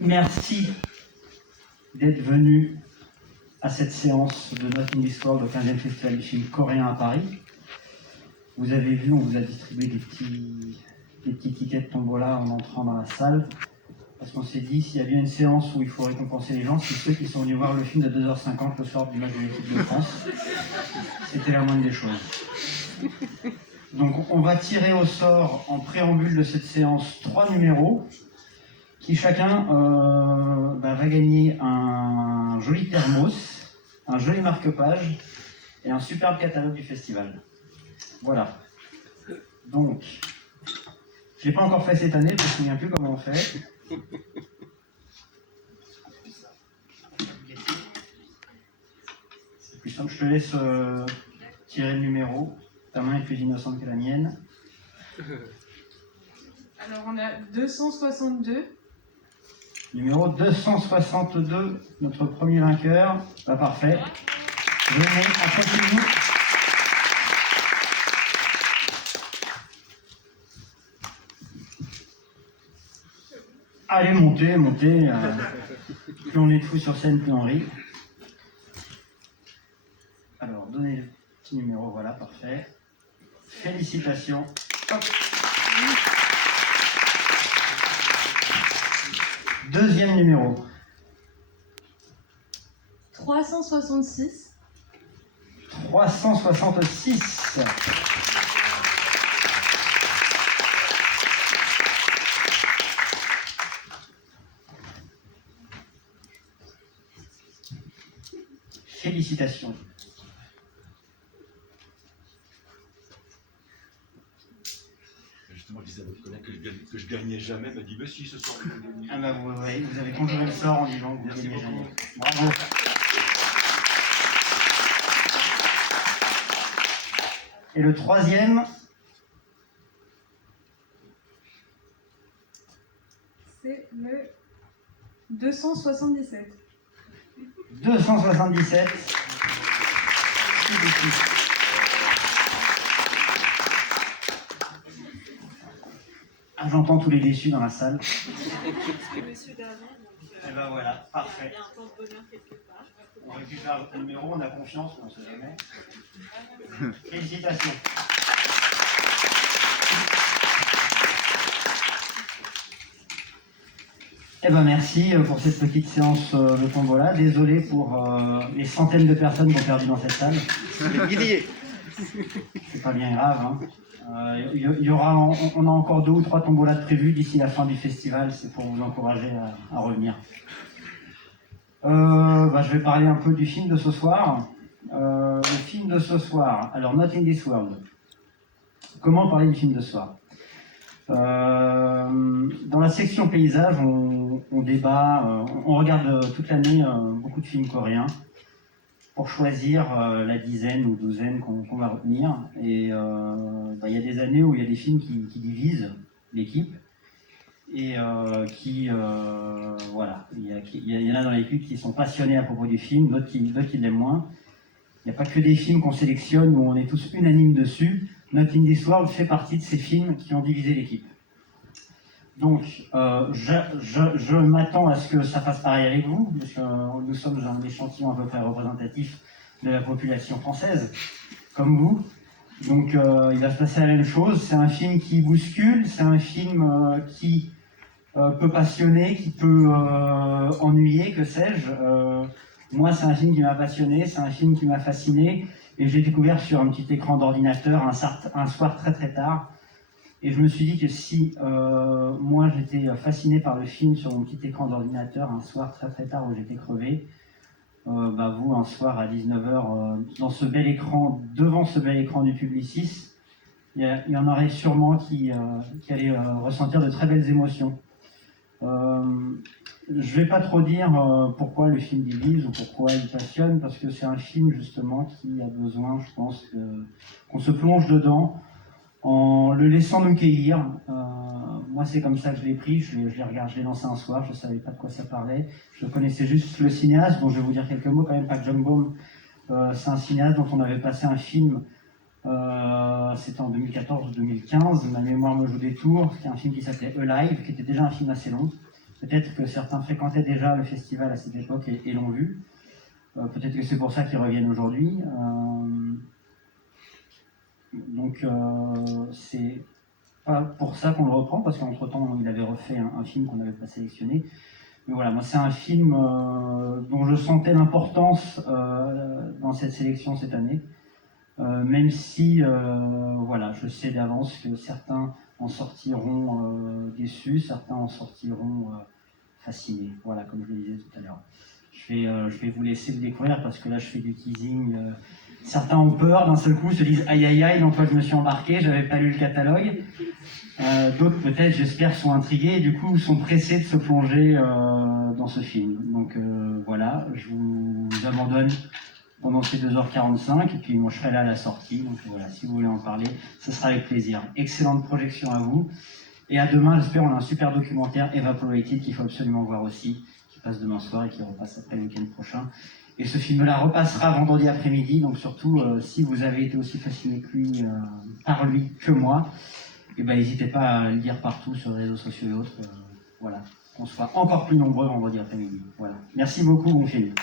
Merci d'être venu à cette séance de Not in This World au 15e Festival du film coréen à Paris. Vous avez vu, on vous a distribué des petits tickets de tombola en entrant dans la salle. Parce qu'on s'est dit, s'il y a bien une séance où il faut récompenser les gens, c'est ceux qui sont venus voir le film de 2h50 le soir du match de l'équipe de France. C'était la moindre des choses. Donc on va tirer au sort, en préambule de cette séance, 3 numéros, qui chacun va gagner un joli thermos, un joli marque-page et un superbe catalogue du festival. Voilà. Donc, je l'ai pas encore fait cette année, je ne me souviens plus comment on fait. C'est plus simple, je te laisse tirer le numéro. Ta main est plus innocente que la mienne. Alors on a 262. Numéro 262, notre premier vainqueur. Bah, parfait. Venez, approchez-vous. Allez, montez. Plus on est de fous sur scène, plus on rit. Alors, donnez le petit numéro, voilà, parfait. Félicitations. Hop. Deuxième numéro. 366. 366. Félicitations. Justement, je disais à votre collègue que je gagnais jamais, elle m'a dit, mais si, ce soir, Ah bah vous avez conjuré le sort en disant que vous gagnez jamais. Bravo. Et le troisième, C'est le 277. 277. Ah, j'entends tous les déçus dans la salle. C'est monsieur d'avant, donc Et ben voilà, parfait. il y a un porte-bonheur quelque part. On récupère votre numéro, on a confiance, on ne sait jamais. Félicitations. Eh ben merci pour cette petite séance de tombola. Désolé pour les centaines de personnes qui ont perdu dans cette salle. C'est pas bien grave. Hein. On a encore 2 ou 3 tombolas de prévues d'ici la fin du festival. C'est pour vous encourager à revenir. Je vais parler un peu du film de ce soir. Le film de ce soir. Alors, Not in This World. Comment parler du film de ce soir? Dans la section paysage, on débat, on regarde toute l'année beaucoup de films coréens pour choisir la dizaine ou douzaine qu'on va retenir. Et il y a des années où il y a des films qui divisent l'équipe. Et voilà, il y en a dans l'équipe qui sont passionnés à propos du film, d'autres qui l'aiment moins. Il n'y a pas que des films qu'on sélectionne où on est tous unanimes dessus. Not in This World fait partie de ces films qui ont divisé l'équipe. Donc, je m'attends à ce que ça fasse pareil avec vous, parce que nous sommes un échantillon à peu près représentatif de la population française, comme vous. Donc, il va se passer la même chose. C'est un film qui bouscule, c'est un film qui peut passionner, qui peut ennuyer, que sais-je. Moi, c'est un film qui m'a passionné, c'est un film qui m'a fasciné, et j'ai découvert sur un petit écran d'ordinateur un soir très très tard. Et je me suis dit que si moi j'étais fasciné par le film sur mon petit écran d'ordinateur un soir très très tard où j'étais crevé, vous, un soir à 19h, dans ce bel écran, devant ce bel écran du Publicis, il y en aurait sûrement qui allaient ressentir de très belles émotions. Je ne vais pas trop dire pourquoi le film divise ou pourquoi il passionne, parce que c'est un film justement qui a besoin, je pense, qu'on se plonge dedans en le laissant nous cueillir. Moi, c'est comme ça que je l'ai pris. Je l'ai lancé un soir, je ne savais pas de quoi ça parlait. Je connaissais juste le cinéaste, dont je vais vous dire quelques mots quand même. Park Jong-bom, c'est un cinéaste dont on avait passé un film C'était en 2014 ou 2015. Ma mémoire me joue des tours. C'était un film qui s'appelait Alive, qui était déjà un film assez long. Peut-être que certains fréquentaient déjà le festival à cette époque et l'ont vu. Peut-être que c'est pour ça qu'ils reviennent aujourd'hui. Donc c'est pas pour ça qu'on le reprend, parce qu'entre-temps il avait refait un film qu'on n'avait pas sélectionné. Mais voilà, moi c'est un film dont je sentais l'importance dans cette sélection cette année. Même si voilà, je sais d'avance que certains en sortiront déçus, certains en sortiront fascinés. Voilà, comme je le disais tout à l'heure. Je vais vous laisser le découvrir parce que là je fais du teasing. Certains ont peur, d'un seul coup se disent aïe aïe aïe, dans quoi je me suis embarqué, j'avais pas lu le catalogue. D'autres peut-être, j'espère, sont intrigués et du coup sont pressés de se plonger dans ce film. Donc voilà, je vous abandonne pendant ces 2h45 et puis moi je serai là à la sortie. Donc voilà, si vous voulez en parler, ce sera avec plaisir. Excellente projection à vous et à demain. J'espère on a un super documentaire Evaporated qu'il faut absolument voir aussi, qui passe demain soir et qui repasse après le week-end prochain. Et ce film-là repassera vendredi après-midi, donc surtout si vous avez été aussi fasciné que lui, par lui que moi, et ben n'hésitez pas à le dire partout sur les réseaux sociaux et autres. Voilà, qu'on soit encore plus nombreux vendredi après-midi. Voilà. Merci beaucoup, bon film.